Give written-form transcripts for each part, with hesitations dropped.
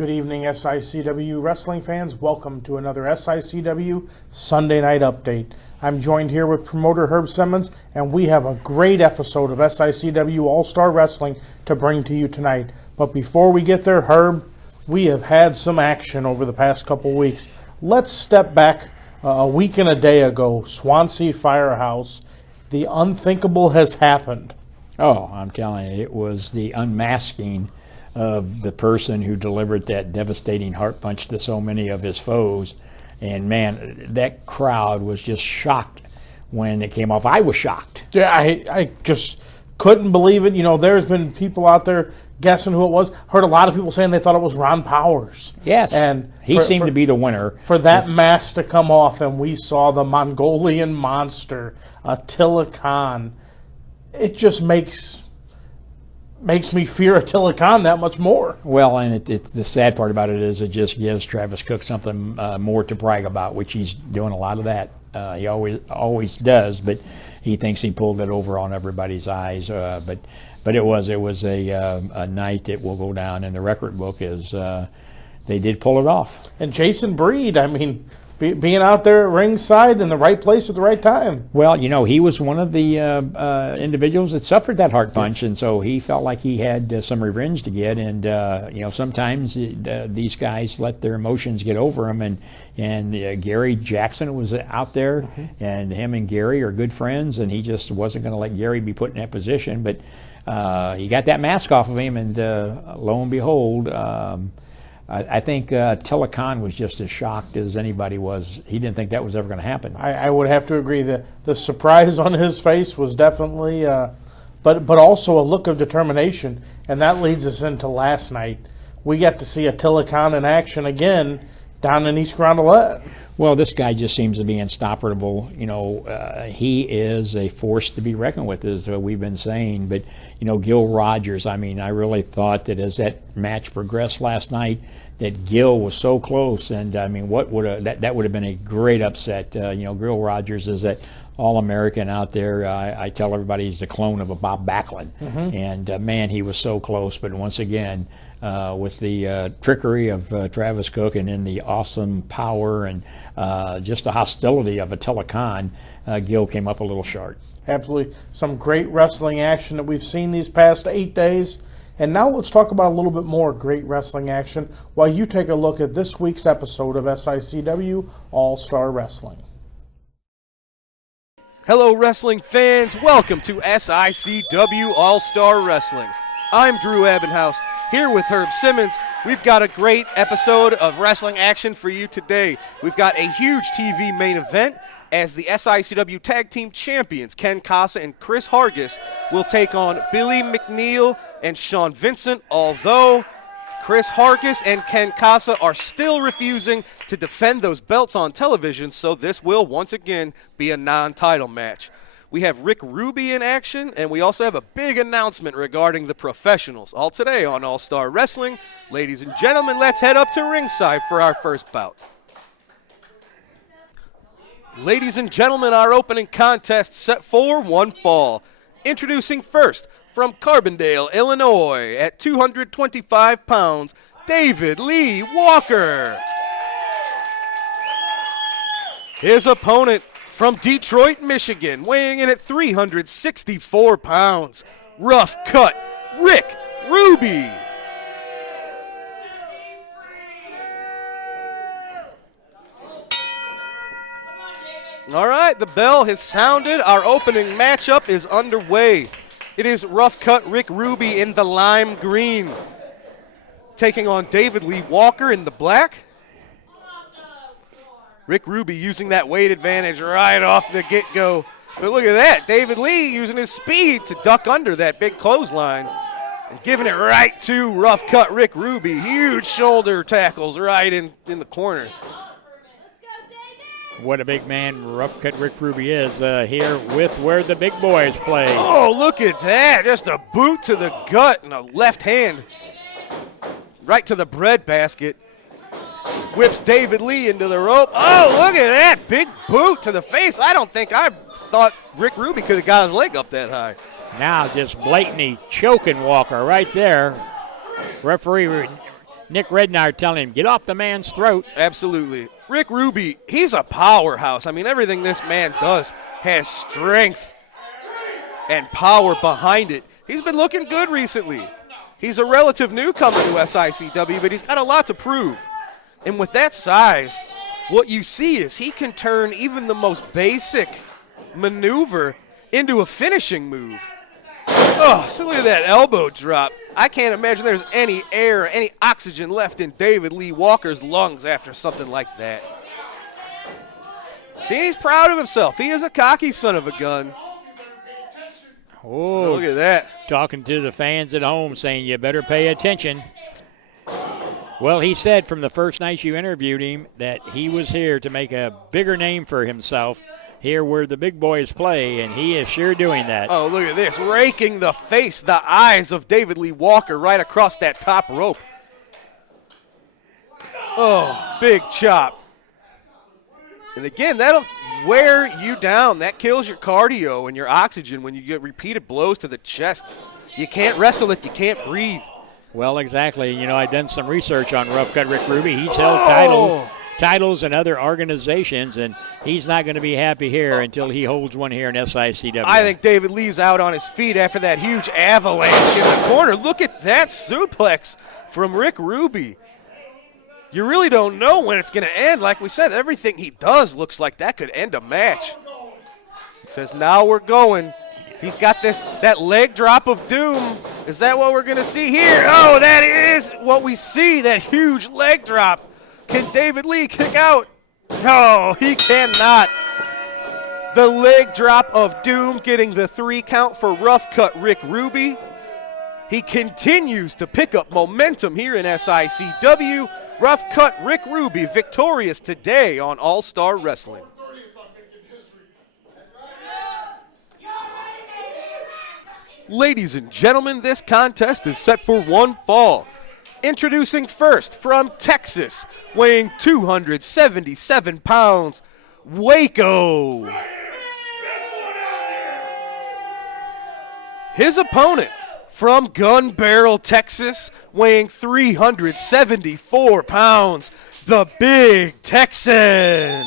Good evening, SICW wrestling fans. Welcome to another SICW Sunday Night Update. I'm joined here with promoter Herb Simmons, and we have a great episode of SICW All-Star Wrestling to bring to you tonight. But before we get there, Herb, we have had some action over the past couple weeks. Let's step back a week and a day ago, Swansea Firehouse. The unthinkable has happened. Oh, I'm telling you, it was the unmasking of the person who delivered that devastating heart punch to so many of his foes. And, man, that crowd was just shocked when it came off. I was shocked. Yeah, I just couldn't believe it. You know, there's been people out there guessing who it was. Heard a lot of people saying they thought it was Ron Powers. Yes, and he seemed to be the winner. For that mask to come off, and we saw the Mongolian monster, Attila Khan. It just makes me fear Attila Khan that much more. Well, and the sad part about it is it just gives Travis Cook something more to brag about, which he's doing a lot of that. He always does, but he thinks he pulled it over on everybody's eyes. But it was a night that will go down in the record book as they did pull it off. And Jason Breed, I mean, being out there at ringside in the right place at the right time. Well, you know, he was one of the individuals that suffered that heart punch, and so he felt like he had some revenge to get. And you know, sometimes these guys let their emotions get over them. And Gary Jackson was out there, and him and Gary are good friends, and he just wasn't going to let Gary be put in that position. But he got that mask off of him, and lo and behold. I think Attila Khan was just as shocked as anybody was. He didn't think that was ever going to happen. I would have to agree that the surprise on his face was definitely, but also a look of determination. And that leads us into last night. We got to see Attila Khan in action again down in East Grondolet. Well, this guy just seems to be unstoppable. You know, he is a force to be reckoned with, as we've been saying. But, you know, Gil Rogers, I mean, I really thought that as that match progressed last night, that Gil was so close. And, I mean, that would have been a great upset. You know, Gil Rogers is that All-American out there. I tell everybody he's the clone of a Bob Backlund. And, man, he was so close. But once again, with the trickery of Travis Cook and then the awesome power and just the hostility of Attila Khan, Gil came up a little short. Absolutely. Some great wrestling action that we've seen these past 8 days. And now let's talk about a little bit more great wrestling action while you take a look at this week's episode of SICW All-Star Wrestling. Hello, wrestling fans. Welcome to SICW All-Star Wrestling. I'm Drew Abbenhouse, here with Herb Simmons. We've got a great episode of wrestling action for you today. We've got a huge TV main event as the SICW Tag Team Champions, Ken Casa and Chris Hargis, will take on Billy McNeil and Sean Vincent, although Chris Hargis and Ken Casa are still refusing to defend those belts on television, so this will once again be a non-title match. We have Rick Ruby in action, and we also have a big announcement regarding the professionals. All today on All-Star Wrestling. Ladies and gentlemen, let's head up to ringside for our first bout. Ladies and gentlemen, our opening contest set for one fall. Introducing first, from Carbondale, Illinois, at 225 pounds, David Lee Walker. His opponent, from Detroit, Michigan, weighing in at 364 pounds, Rough Cut Rick Ruby. All right, the bell has sounded. Our opening matchup is underway. It is Rough Cut Rick Ruby in the lime green, taking on David Lee Walker in the black. Rick Ruby using that weight advantage right off the get-go. But look at that, David Lee using his speed to duck under that big clothesline and giving it right to Rough Cut Rick Ruby. Huge shoulder tackles right in the corner. What a big man Rough Cut Rick Ruby is here with where the big boys play. Oh, look at that. Just a boot to the gut and a left hand right to the bread basket. Whips David Lee into the rope. Oh, look at that. Big boot to the face. I thought Rick Ruby could have got his leg up that high. Now just blatantly choking Walker right there. Referee Nick Rednard telling him, get off the man's throat. Absolutely. Rick Ruby, he's a powerhouse. I mean, everything this man does has strength and power behind it. He's been looking good recently. He's a relative newcomer to SICW, but he's got a lot to prove. And with that size, what you see is he can turn even the most basic maneuver into a finishing move. Oh, so look at that elbow drop. I can't imagine there's any air, any oxygen left in David Lee Walker's lungs after something like that. See, he's proud of himself. He is a cocky son of a gun. Oh, look at that. Talking to the fans at home saying, you better pay attention. Well, he said from the first night you interviewed him that he was here to make a bigger name for himself here where the big boys play, and he is sure doing that. Oh, look at this. Raking the face, the eyes of David Lee Walker right across that top rope. Oh, big chop. And again, that'll wear you down. That kills your cardio and your oxygen when you get repeated blows to the chest. You can't wrestle if you can't breathe. Well, exactly. You know, I've done some research on Rough Cut Rick Ruby. He's held titles in other organizations, and he's not going to be happy here until he holds one here in SICW. I think David Lee's out on his feet after that huge avalanche in the corner. Look at that suplex from Rick Ruby. You really don't know when it's going to end. Like we said, everything he does looks like that could end a match. He says, now we're going. He's got that leg drop of doom. Is that what we're going to see here? Oh, that is what we see, that huge leg drop. Can David Lee kick out? No, he cannot. The leg drop of doom getting the 3 count for Rough Cut Rick Ruby. He continues to pick up momentum here in SICW. Rough Cut Rick Ruby victorious today on All-Star Wrestling. Ladies and gentlemen, this contest is set for one fall. Introducing first from Texas, weighing 277 pounds, Waco. His opponent from Gun Barrel, Texas, weighing 374 pounds, the Big Texan.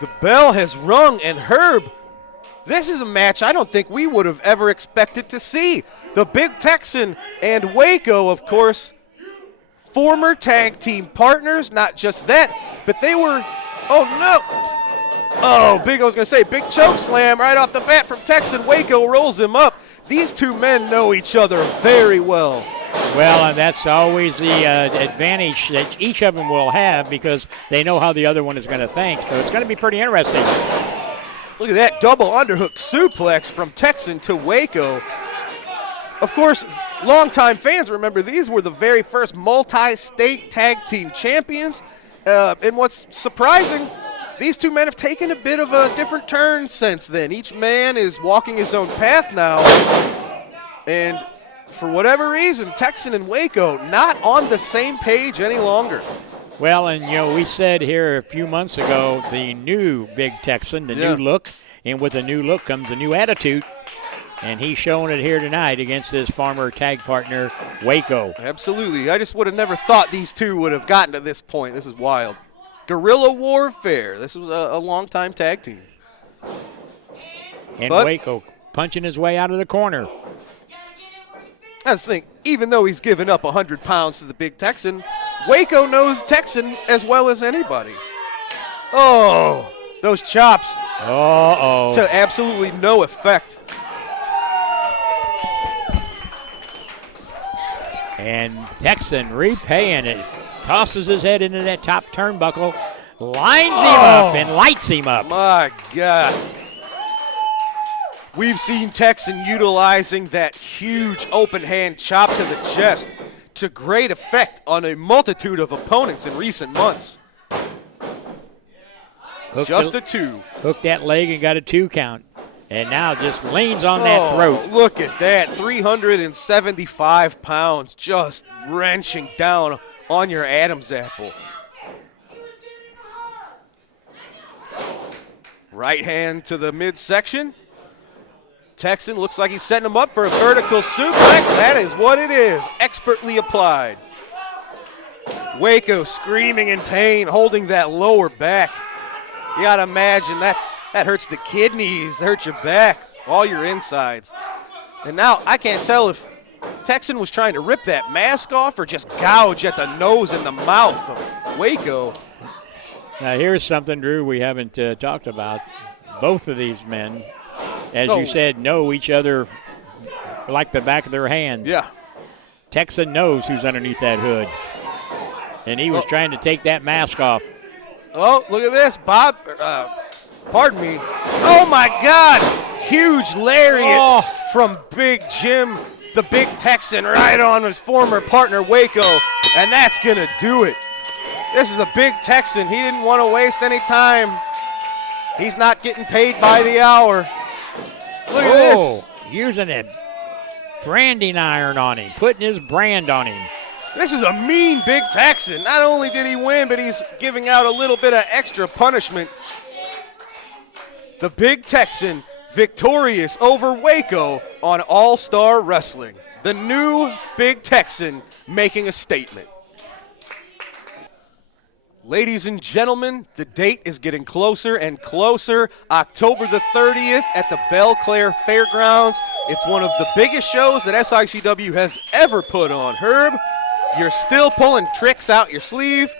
The bell has rung, and Herb, this is a match I don't think we would have ever expected to see. The Big Texan and Waco, of course, former tag team partners. Not just that, but they were, oh no. Oh, I was going to say, big choke slam right off the bat from Texan. Waco rolls him up. These two men know each other very well. Well, and that's always the advantage that each of them will have because they know how the other one is going to think. So it's going to be pretty interesting. Look at that double underhook suplex from Texan to Waco. Of course, longtime fans remember these were the very first multi-state tag team champions. And what's surprising, these two men have taken a bit of a different turn since then. Each man is walking his own path now. And for whatever reason, Texan and Waco not on the same page any longer. Well, and, you know, we said here a few months ago, the new Big Texan, the new look, and with the new look comes a new attitude, and he's showing it here tonight against his former tag partner, Waco. Absolutely. I just would have never thought these two would have gotten to this point. This is wild. Guerrilla Warfare. This was a long-time tag team. And Waco punching his way out of the corner. That's the thing. Even though he's given up 100 pounds to the Big Texan, Waco knows Texan as well as anybody. Oh, those chops. Uh-oh. To absolutely no effect. And Texan repaying it. Tosses his head into that top turnbuckle. Lines him up and lights him up. My God. We've seen Texan utilizing that huge open hand chop to the chest to great effect on a multitude of opponents in recent months. Just a 2. Hooked that leg and got a 2 count. And now just leans on that throat. Look at that. 375 pounds just wrenching down on your Adam's apple. Right hand to the midsection. Texan looks like he's setting him up for a vertical suplex. That is what it is, expertly applied. Waco screaming in pain, holding that lower back. You gotta imagine that hurts the kidneys, hurts your back, all your insides. And now I can't tell if Texan was trying to rip that mask off or just gouge at the nose and the mouth of Waco. Now here's something, Drew, we haven't talked about. Both of these men, as you said, know each other like the back of their hands. Yeah. Texan knows who's underneath that hood. And he was trying to take that mask off. Oh, look at this. Bob, pardon me. Oh, my God. Huge lariat from Big Jim, the Big Texan, right on his former partner, Waco. And that's going to do it. This is a Big Texan. He didn't want to waste any time. He's not getting paid by the hour. Look at this. Using a branding iron on him, putting his brand on him. This is a mean Big Texan. Not only did he win, but he's giving out a little bit of extra punishment. The Big Texan victorious over Waco on All-Star Wrestling. The new Big Texan making a statement. Ladies and gentlemen, the date is getting closer and closer. October the 30th at the Belle Claire Fairgrounds. It's one of the biggest shows that SICW has ever put on. Herb, you're still pulling tricks out your sleeve.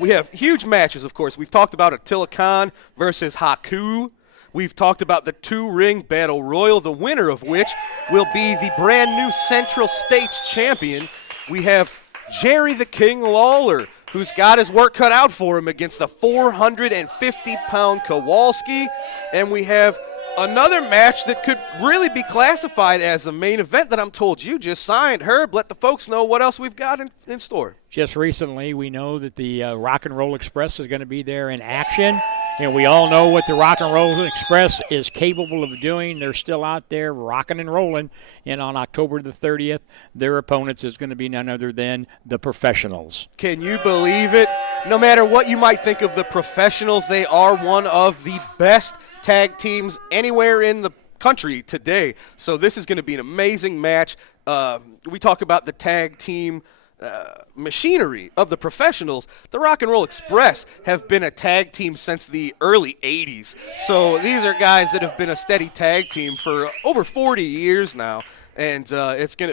We have huge matches, of course. We've talked about Attila Khan versus Haku. We've talked about the 2-ring battle royal, the winner of which will be the brand new Central States champion. We have Jerry the King Lawler, who's got his work cut out for him against the 450-pound Kowalski. And we have another match that could really be classified as a main event that I'm told you just signed. Herb, let the folks know what else we've got in store. Just recently, we know that the Rock and Roll Express is going to be there in action. And we all know what the Rock and Roll Express is capable of doing. They're still out there rocking and rolling. And on October the 30th, their opponents is going to be none other than the Professionals. Can you believe it? No matter what you might think of the Professionals, they are one of the best tag teams anywhere in the country today. So this is going to be an amazing match. We talk about the tag team machinery of the Professionals. The Rock and Roll Express have been a tag team since the early 80s. So these are guys that have been a steady tag team for over 40 years now. And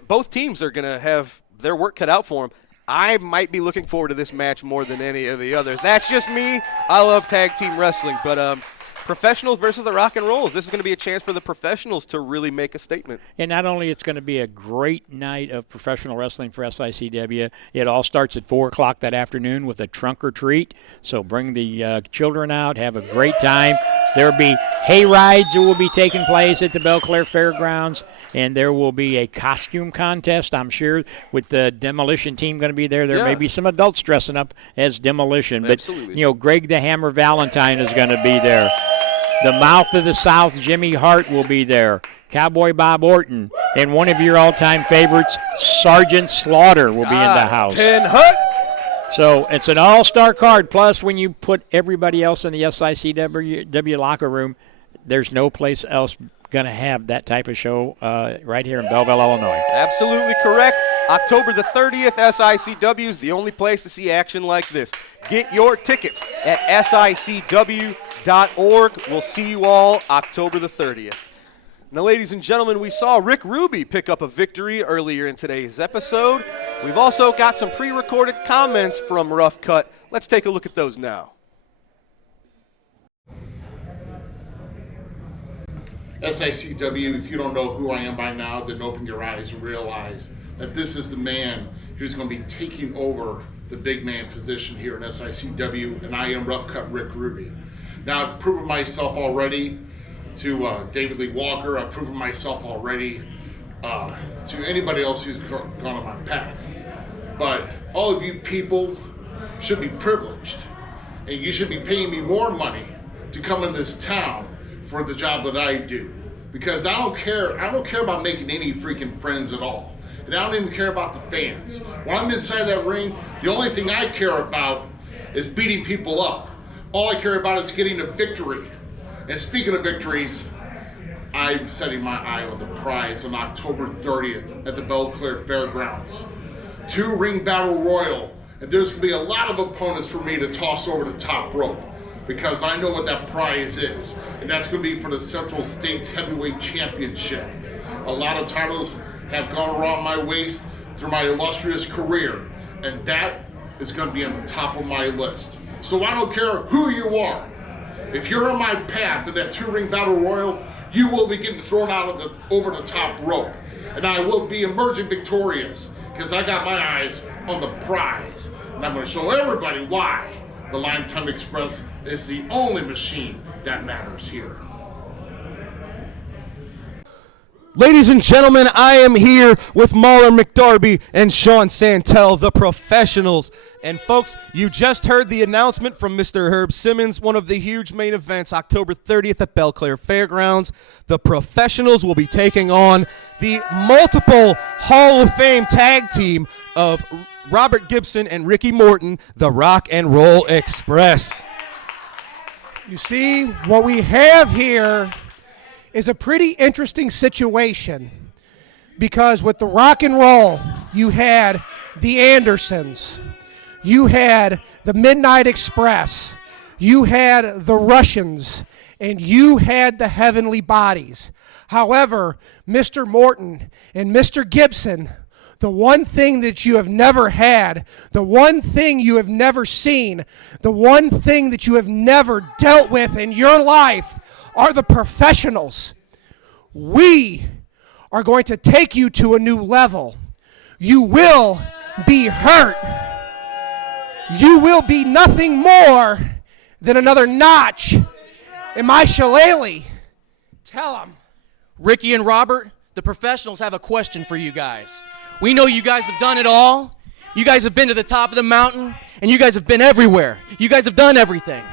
both teams are going to have their work cut out for them. I might be looking forward to this match more than any of the others. That's just me. I love tag team wrestling, but Professionals versus the Rock and Rolls. This is going to be a chance for the Professionals to really make a statement. And not only it's going to be a great night of professional wrestling for SICW, it all starts at 4 o'clock that afternoon with a trunk or treat. So bring the children out, have a great time. There will be hay rides that will be taking place at the Belle Claire Fairgrounds, and there will be a costume contest, I'm sure, with the Demolition team going to be there. There may be some adults dressing up as Demolition. Absolutely. But, Greg the Hammer Valentine is going to be there. The Mouth of the South, Jimmy Hart, will be there. Cowboy Bob Orton. And one of your all-time favorites, Sergeant Slaughter, will be in the house. Tin Hut. So it's an all-star card. Plus, when you put everybody else in the SICW locker room, there's no place else going to have that type of show right here in Belleville, Illinois. Absolutely correct. October the 30th, SICW is the only place to see action like this. Get your tickets at SICW.org. We'll see you all October the 30th. Now, ladies and gentlemen, we saw Rick Ruby pick up a victory earlier in today's episode. We've also got some pre-recorded comments from Rough Cut. Let's take a look at those now. SICW, if you don't know who I am by now, then open your eyes and realize that this is the man who's going to be taking over the big man position here in SICW, and I am Rough Cut Rick Ruby. Now, I've proven myself already to David Lee Walker. I've proven myself already to anybody else who's gone on my path. But all of you people should be privileged, and you should be paying me more money to come in this town for the job that I do, because I don't care about making any freaking friends at all, and I don't even care about the fans. When I'm inside that ring, the only thing I care about is beating people up. All I care about is getting a victory. And speaking of victories, I'm setting my eye on the prize on October 30th at the Belclair Fairgrounds. 2-ring battle royal, and there's going to be a lot of opponents for me to toss over the top rope because I know what that prize is, and that's going to be for the Central States Heavyweight Championship. A lot of titles have gone around my waist through my illustrious career, and that is going to be on the top of my list. So I don't care who you are. If you're on my path in that 2-ring battle royal, you will be getting thrown out of over the top rope, and I will be emerging victorious because I got my eyes on the prize, and I'm going to show everybody why the Lifetime Express is the only machine that matters here. Ladies and gentlemen, I am here with Mahler McDarby and Sean Santel, the professionals. And folks, you just heard the announcement from Mr. Herb Simmons, one of the huge main events, October 30th at Belclair Fairgrounds. The professionals will be taking on the multiple Hall of Fame tag team of Robert Gibson and Ricky Morton, the Rock and Roll Express. You see, what we have here is a pretty interesting situation because with the Rock and Roll, you had the Andersons, you had the Midnight Express, you had the Russians, and you had the Heavenly Bodies. However, Mr. Morton and Mr. Gibson, the one thing that you have never had, the one thing you have never seen, the one thing that you have never dealt with in your life are the professionals. We are going to take you to a new level. You will be hurt. You will be nothing more than another notch in my shillelagh. Tell them. Ricky and Robert, the professionals have a question for you guys. We know you guys have done it all. You guys have been to the top of the mountain, and you guys have been everywhere. You guys have done everything.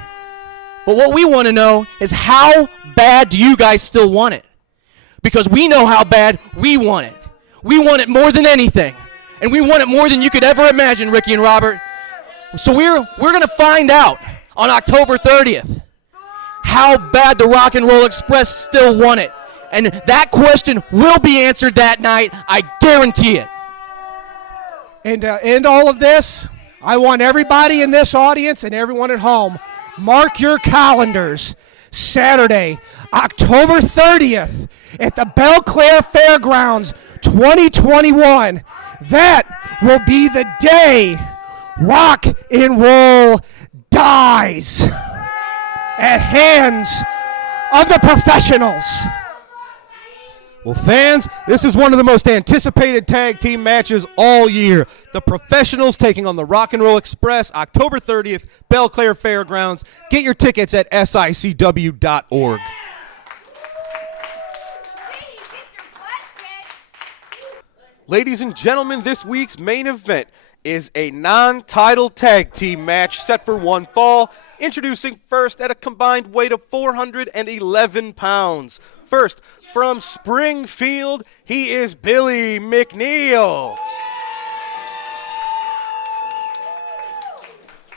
But what we want to know is how bad do you guys still want it? Because we know how bad we want it. We want it more than anything. And we want it more than you could ever imagine, Ricky and Robert. So we're going to find out on October 30th how bad the Rock and Roll Express still want it. And that question will be answered that night. I guarantee it. And to end all of this, I want everybody in this audience and everyone at home, mark your calendars. Saturday, October 30th at the Belclair Fairgrounds 2021. That will be the day Rock and Roll dies at hands of the professionals. Well, fans, this is one of the most anticipated tag team matches all year. The professionals taking on the Rock and Roll Express, October 30th, Belclair Fairgrounds. Get your tickets at SICW.org. Ladies and gentlemen, this week's main event is a non-title tag team match set for one fall. Introducing first at a combined weight of 411 pounds. First, from Springfield, he is Billy McNeil.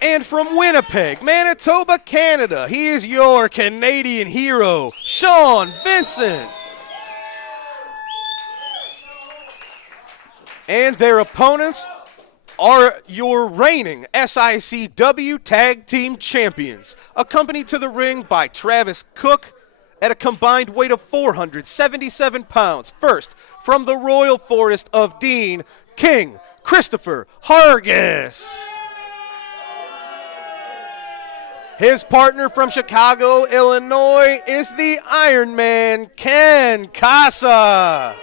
And from Winnipeg, Manitoba, Canada, he is your Canadian hero, Sean Vincent. And their opponents are your reigning SICW Tag Team Champions, accompanied to the ring by Travis Cook at a combined weight of 477 pounds. First, from the Royal Forest of Dean, King Christopher Hargis. His partner from Chicago, Illinois, is the Iron Man, Ken Casa.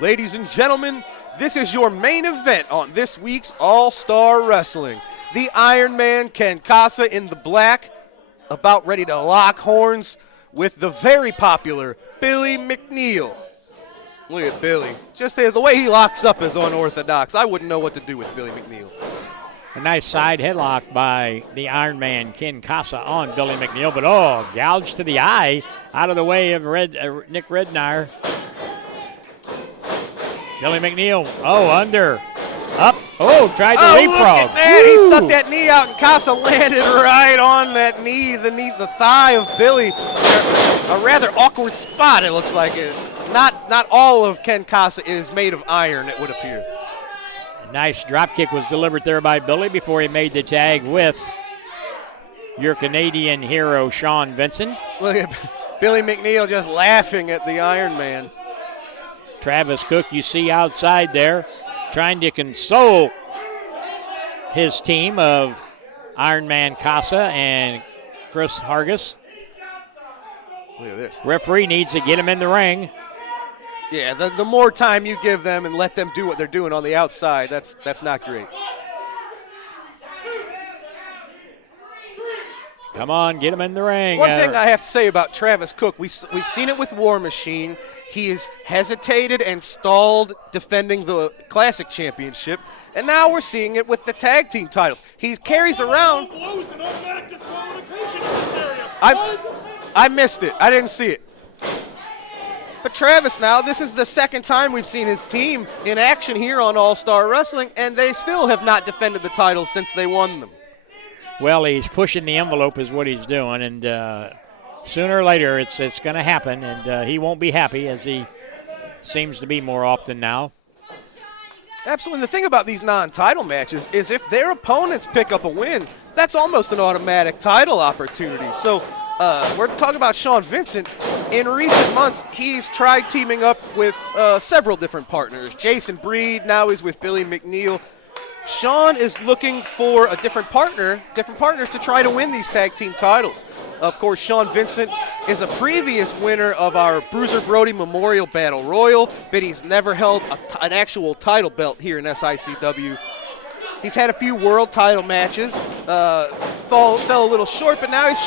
Ladies and gentlemen, this is your main event on this week's All-Star Wrestling. The Iron Man, Ken Casa in the black, about ready to lock horns with the very popular Billy McNeil. Look at Billy. Just the way he locks up is unorthodox. I wouldn't know what to do with Billy McNeil. A nice side headlock by the Iron Man, Ken Casa, on Billy McNeil. But, gouged to the eye out of the way of Nick Rednire. Billy McNeil, under. Up. Tried to leapfrog. Look at that. He stuck that knee out, and Casa landed right on that knee, the thigh of Billy. A rather awkward spot, it looks like. Not all of Ken Casa is made of iron, it would appear. A nice drop kick was delivered there by Billy before he made the tag with your Canadian hero, Sean Vincent. Look at Billy McNeil just laughing at the Iron Man. Travis Cook, you see outside there, trying to console his team of Iron Man Casa and Chris Hargis. Look at this. Referee needs to get him in the ring. Yeah, the more time you give them and let them do what they're doing on the outside, that's not great. Come on, get him in the ring. One thing I have to say about Travis Cook, we've seen it with War Machine. He has hesitated and stalled defending the Classic Championship, and now we're seeing it with the tag team titles. He carries around. I missed it. I didn't see it. But Travis now, this is the second time we've seen his team in action here on All-Star Wrestling, and they still have not defended the titles since they won them. Well, he's pushing the envelope is what he's doing, and sooner or later it's going to happen, and he won't be happy, as he seems to be more often now. Absolutely. The thing about these non-title matches is if their opponents pick up a win, that's almost an automatic title opportunity. So we're talking about Sean Vincent. In recent months, he's tried teaming up with several different partners. Jason Breed, now he's with Billy McNeil. Sean is looking for a different partners to try to win these tag team titles. Of course, Sean Vincent is a previous winner of our Bruiser Brody Memorial Battle Royal, but he's never held an actual title belt here in SICW. He's had a few world title matches, fell a little short, but now he's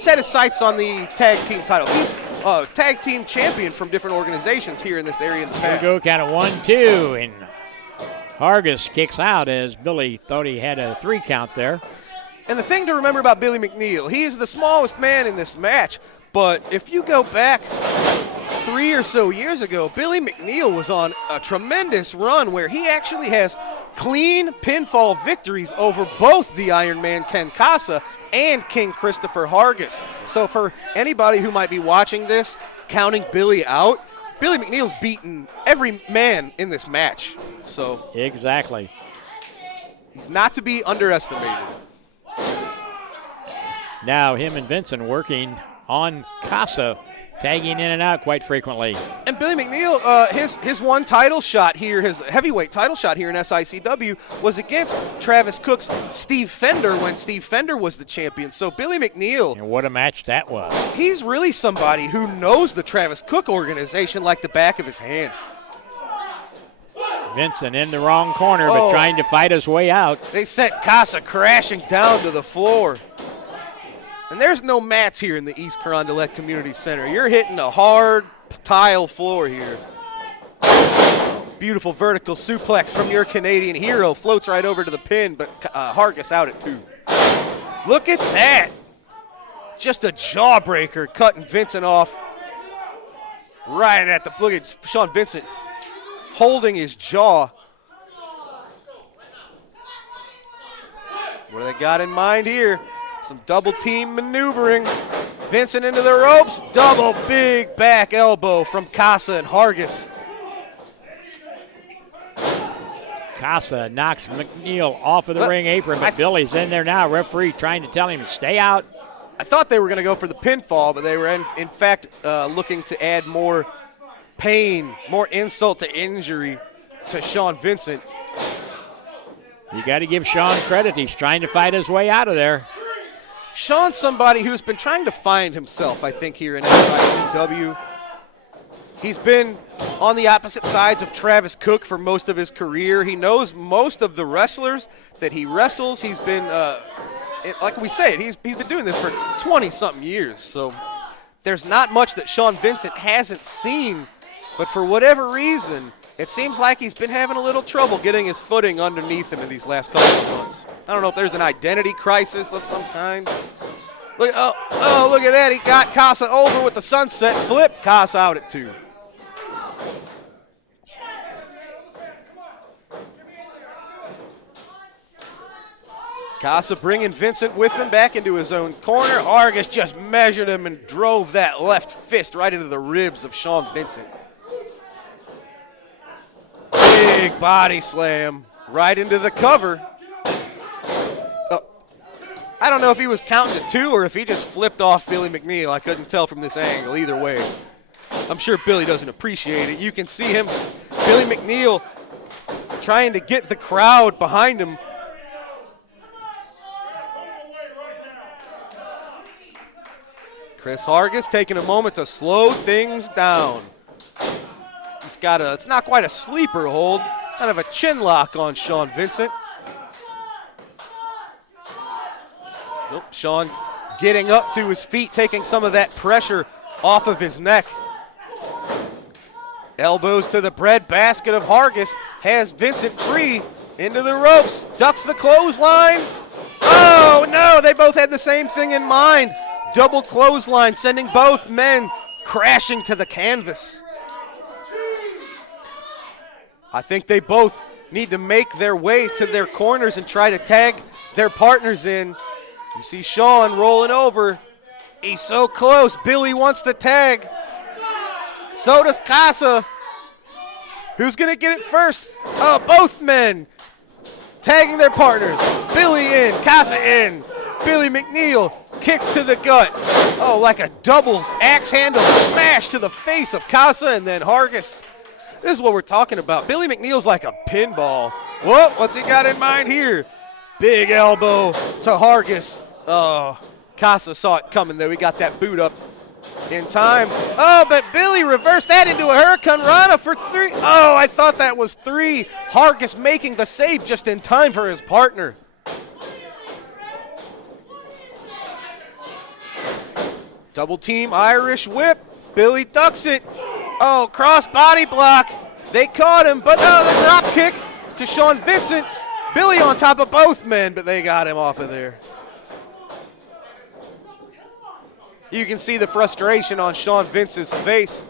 set his sights on the tag team titles. He's a tag team champion from different organizations here in this area in the past. Here we go, count of 1-2, and Hargis kicks out as Billy thought he had a 3 count there. And the thing to remember about Billy McNeil, he's the smallest man in this match, but if you go back 3 or so years ago, Billy McNeil was on a tremendous run where he actually has clean pinfall victories over both the Iron Man Ken Casa and King Christopher Hargis. So for anybody who might be watching this, counting Billy out, Billy McNeil's beaten every man in this match. So exactly. He's not to be underestimated. Now him and Vincent working on Casa, tagging in and out quite frequently. And Billy McNeil, his one title shot here, his heavyweight title shot here in SICW was against Travis Cook's Steve Fender when Steve Fender was the champion. So Billy McNeil. And what a match that was. He's really somebody who knows the Travis Cook organization like the back of his hand. Vincent in the wrong corner, but trying to fight his way out. They sent Casa crashing down to the floor. And there's no mats here in the East Carondelet Community Center. You're hitting a hard tile floor here. Beautiful vertical suplex from your Canadian hero. Floats right over to the pin, but Hargis out at 2. Look at that. Just a jawbreaker cutting Vincent off. Right at the, look at Sean Vincent holding his jaw. What do they got in mind here? Some double team maneuvering. Vincent into the ropes. Double big back elbow from Casa and Hargis. Casa knocks McNeil off of the ring apron, but Billy's in there now. Referee trying to tell him to stay out. I thought they were going to go for the pinfall, but they were in fact looking to add more pain, more insult to injury to Sean Vincent. You got to give Sean credit. He's trying to fight his way out of there. Sean's somebody who's been trying to find himself, I think, here in SICW. He's been on the opposite sides of Travis Cook for most of his career. He knows most of the wrestlers that he wrestles. He's been, like we say, he's been doing this for 20-something years. So there's not much that Sean Vincent hasn't seen. But for whatever reason, It seems like he's been having a little trouble getting his footing underneath him in these last couple of months. I don't know if there's an identity crisis of some kind. Look, oh, look at that. He got Casa over with the sunset flip. Casa out at 2. Casa bringing Vincent with him back into his own corner. Hargis just measured him and drove that left fist right into the ribs of Sean Vincent. Big body slam right into the cover. I don't know if he was counting to 2 or if he just flipped off Billy McNeil. I couldn't tell from this angle either way. I'm sure Billy doesn't appreciate it. You can see him, Billy McNeil, trying to get the crowd behind him. Chris Hargis taking a moment to slow things down. He's got it's not quite a sleeper hold, kind of a chin lock on Sean Vincent. Nope, Sean getting up to his feet, taking some of that pressure off of his neck. Elbows to the bread basket of Hargis, has Vincent free into the ropes, ducks the clothesline. Oh no, they both had the same thing in mind. Double clothesline, sending both men crashing to the canvas. I think they both need to make their way to their corners and try to tag their partners in. You see Sean rolling over. He's so close. Billy wants the tag. So does Casa. Who's going to get it first? Oh, both men tagging their partners. Billy in, Casa in. Billy McNeil kicks to the gut. Oh, like a double axe handle smash to the face of Casa, and then Hargis. This is what we're talking about. Billy McNeil's like a pinball. Whoa, what's he got in mind here? Big elbow to Hargis. Oh, Casa saw it coming, though. He got that boot up in time. Oh, but Billy reversed that into a Hurricane Rana for 3. Oh, I thought that was 3. Hargis making the save just in time for his partner. Double team Irish whip. Billy ducks it. Oh, cross body block. They caught him, but no, the drop kick to Sean Vincent. Billy on top of both men, but they got him off of there. You can see the frustration on Sean Vincent's face.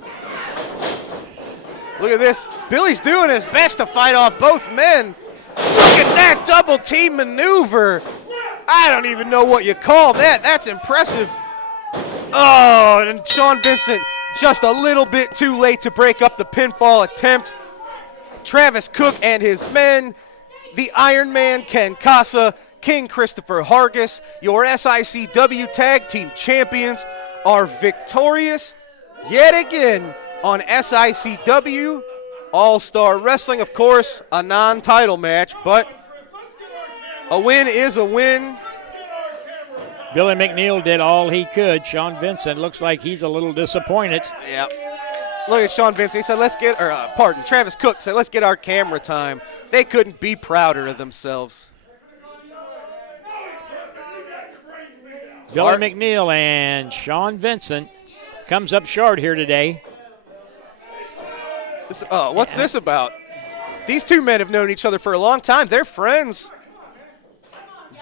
Look at this. Billy's doing his best to fight off both men. Look at that double team maneuver. I don't even know what you call that. That's impressive. Oh, and Sean Vincent just a little bit too late to break up the pinfall attempt. Travis Cook and his men, the Iron Man Ken Casa, King Christopher Hargis, your SICW Tag Team Champions, are victorious yet again on SICW All-Star Wrestling. Of course, a non-title match, but a win is a win. Billy McNeil did all he could. Sean Vincent looks like he's a little disappointed. Yeah. Look at Sean Vincent. He said, Travis Cook said, let's get our camera time. They couldn't be prouder of themselves. Billy McNeil and Sean Vincent comes up short here today. What's this about? These two men have known each other for a long time. They're friends.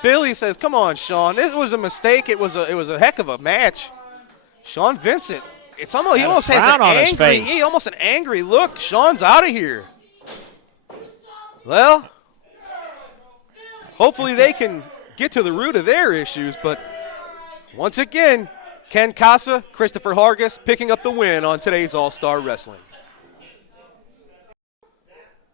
Billy says, come on, Sean. This was a mistake. It was a heck of a match. Sean Vincent, he almost has an angry look. Sean's out of here. Well, hopefully they can get to the root of their issues, but once again, Ken Casa, Christopher Hargis picking up the win on today's All-Star Wrestling.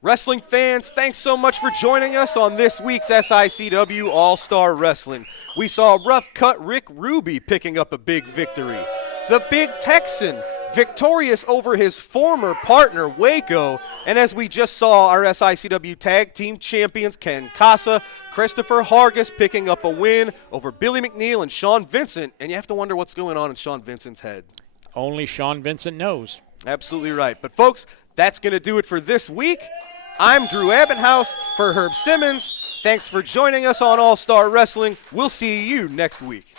Wrestling fans, thanks so much for joining us on this week's SICW All-Star Wrestling. We saw Rough Cut Rick Ruby picking up a big victory. The Big Texan victorious over his former partner, Waco. And as we just saw, our SICW Tag Team Champions, Ken Casa, Christopher Hargis picking up a win over Billy McNeil and Sean Vincent. And you have to wonder what's going on in Sean Vincent's head. Only Sean Vincent knows. Absolutely right. But folks, that's going to do it for this week. I'm Drew Abbenhouse for Herb Simmons. Thanks for joining us on All-Star Wrestling. We'll see you next week.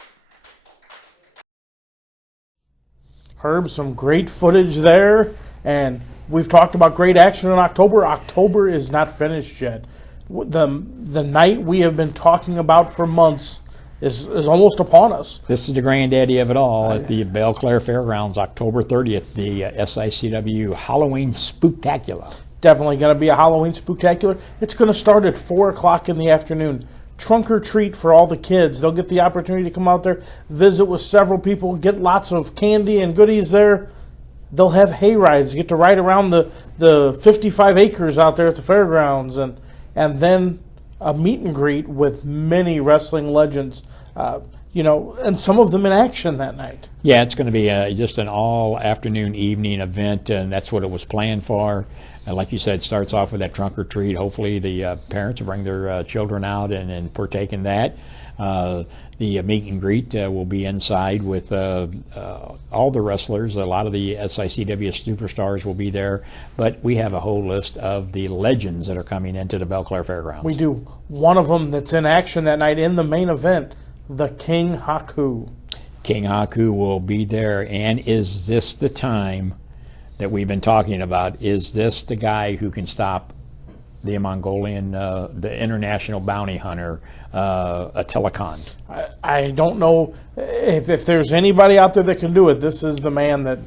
Herb, some great footage there. And we've talked about great action in October. October is not finished yet. The night we have been talking about for months is almost upon us. This is the granddaddy of it all at the Belle Claire Fairgrounds, October 30th, the SICW Halloween Spooktacular. Definitely going to be a Halloween Spooktacular. It's going to start at 4 o'clock in the afternoon. Trunk or treat for all the kids. They'll get the opportunity to come out there, visit with several people, get lots of candy and goodies there. They'll have hay rides, get to ride around the 55 acres out there at the fairgrounds, and then a meet and greet with many wrestling legends, and some of them in action that night. Yeah, it's going to be just an all-afternoon, evening event, and that's what it was planned for. Like you said, it starts off with that trunk or treat. Hopefully the parents will bring their children out and partake in that. The meet and greet will be inside with all the wrestlers. A lot of the SICW superstars will be there, but we have a whole list of the legends that are coming into the Belle Claire Fairgrounds. We do. One of them that's in action that night in the main event, the King Haku. King Haku will be there, and is this the time that we've been talking about? Is this the guy who can stop the Mongolian, the international bounty hunter, Attila Khan? I don't know if there's anybody out there that can do it. This is the man that.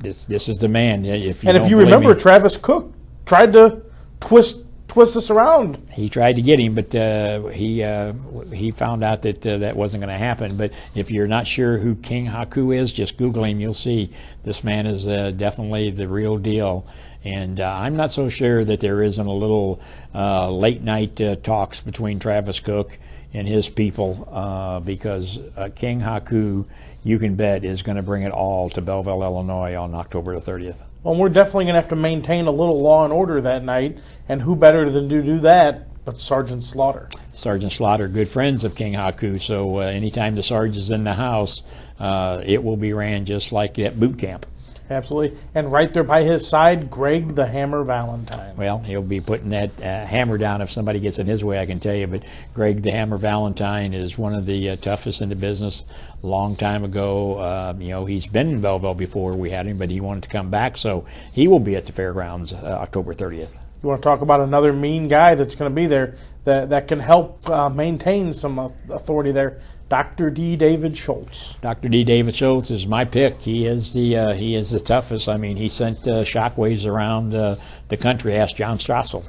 This is the man. If you remember, Travis Cook tried to twist this around. He tried to get him, but he found out that that wasn't going to happen. But if you're not sure who King Haku is, just Google him. You'll see this man is definitely the real deal. And I'm not so sure that there isn't a little late-night talks between Travis Cook and his people, because King Haku, you can bet, is going to bring it all to Belleville, Illinois on October the 30th. Well, we're definitely going to have to maintain a little law and order that night, and who better than to do that but Sergeant Slaughter. Sergeant Slaughter, good friends of King Haku, so anytime the Sarge is in the house, it will be ran just like at boot camp. Absolutely. And right there by his side, Greg the Hammer Valentine. Well, he'll be putting that hammer down if somebody gets in his way, I can tell you. But Greg the Hammer Valentine is one of the toughest in the business. A long time ago, he's been in Belleville before we had him, but he wanted to come back, so he will be at the fairgrounds October 30th. You want to talk about another mean guy that's going to be there that can help maintain some authority there? Dr. D. David Schultz. Dr. D. David Schultz is my pick. He is the toughest. I mean, he sent shockwaves around the country. Asked John Strassel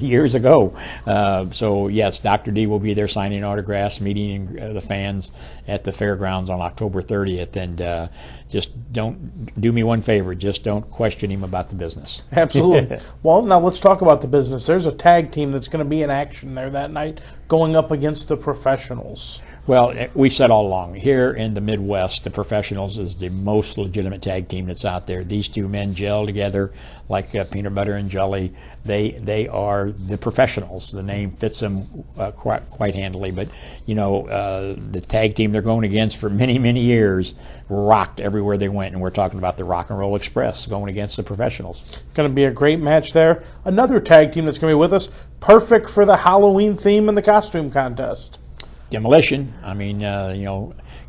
years ago. So yes, Dr. D will be there signing autographs, meeting the fans at the fairgrounds on October 30th. And just don't do me one favor. Just don't question him about the business. Absolutely. Well, now let's talk about the business. There's a tag team that's going to be in action there that night, going up against the Professionals. Well, we've said all along, here in the Midwest, the Professionals is the most legitimate tag team that's out there. These two men gel together like peanut butter and jelly. They are the Professionals. The name fits them quite handily. But, the tag team they're going against for many, many years rocked everywhere they went. And we're talking about the Rock and Roll Express going against the Professionals. Going to be a great match there. Another tag team that's going to be with us, perfect for the Halloween theme and the costume contest. Demolition. I mean,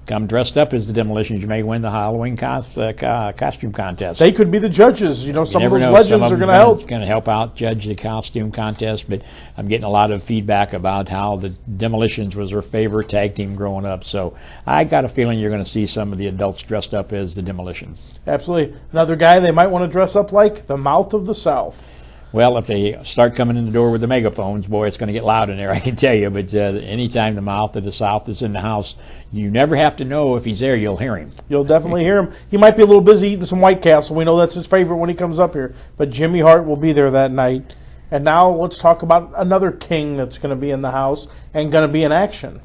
come dressed up as the Demolitions. You may win the Halloween costume contest. They could be the judges. Some of those legends are going to help. Going to help out judge the costume contest. But I'm getting a lot of feedback about how the Demolitions was their favorite tag team growing up. So I got a feeling you're going to see some of the adults dressed up as the Demolitions. Absolutely. Another guy they might want to dress up like the Mouth of the South. Well, if they start coming in the door with the megaphones, boy, it's going to get loud in there, I can tell you. But anytime the Mouth of the South is in the house, you never have to know if he's there. You'll hear him. You'll definitely hear him. He might be a little busy eating some White Castle. We know that's his favorite when he comes up here. But Jimmy Hart will be there that night. And now let's talk about another king that's going to be in the house and going to be in action.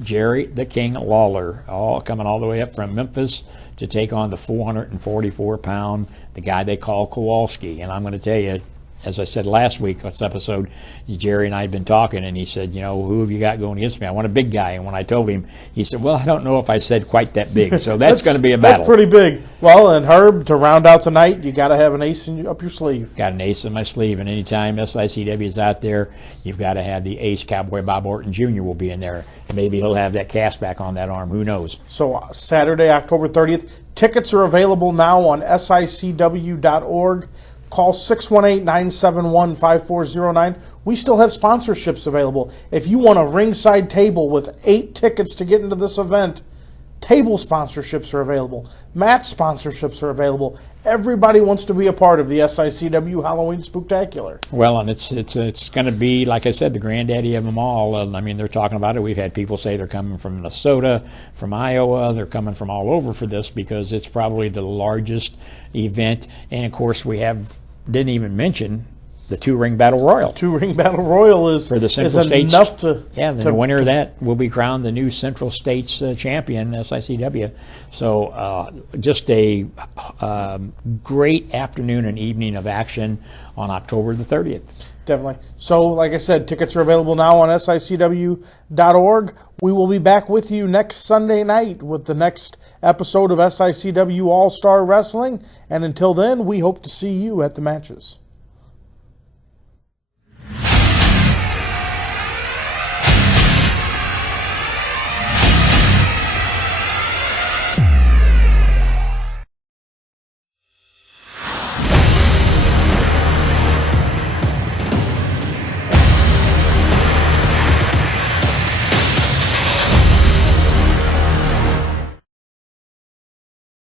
Jerry the King Lawler, coming all the way up from Memphis to take on the 444-pound, the guy they call Kowalski. And I'm going to tell you, as I said last episode, Jerry and I had been talking, and he said, who have you got going against me? I want a big guy. And when I told him, he said, well, I don't know if I said quite that big. So that's going to be a battle. That's pretty big. Well, and Herb, to round out the night, you got to have an ace up your sleeve. Got an ace in my sleeve, and anytime SICW is out there, you've got to have the ace. Cowboy Bob Orton Jr. will be in there. Maybe he'll have that cast back on that arm. Who knows? So Saturday, October 30th, tickets are available now on SICW.org. Call 618-971-5409. We still have sponsorships available. If you want a ringside table with 8 tickets to get into this event, table sponsorships are available. Match sponsorships are available. Everybody wants to be a part of the SICW Halloween Spooktacular. Well, and it's going to be, like I said, the granddaddy of them all. I mean, they're talking about it. We've had people say they're coming from Minnesota, from Iowa. They're coming from all over for this because it's probably the largest event. And, of course, didn't even mention the 2-ring battle royal. 2-ring battle royal is for the Central States. Enough to the winner of that will be crowned the new Central States champion, SICW. So just a great afternoon and evening of action on October the 30th. Definitely. So, like I said, tickets are available now on SICW.org. We will be back with you next Sunday night with the next episode of SICW All-Star Wrestling. And until then, we hope to see you at the matches.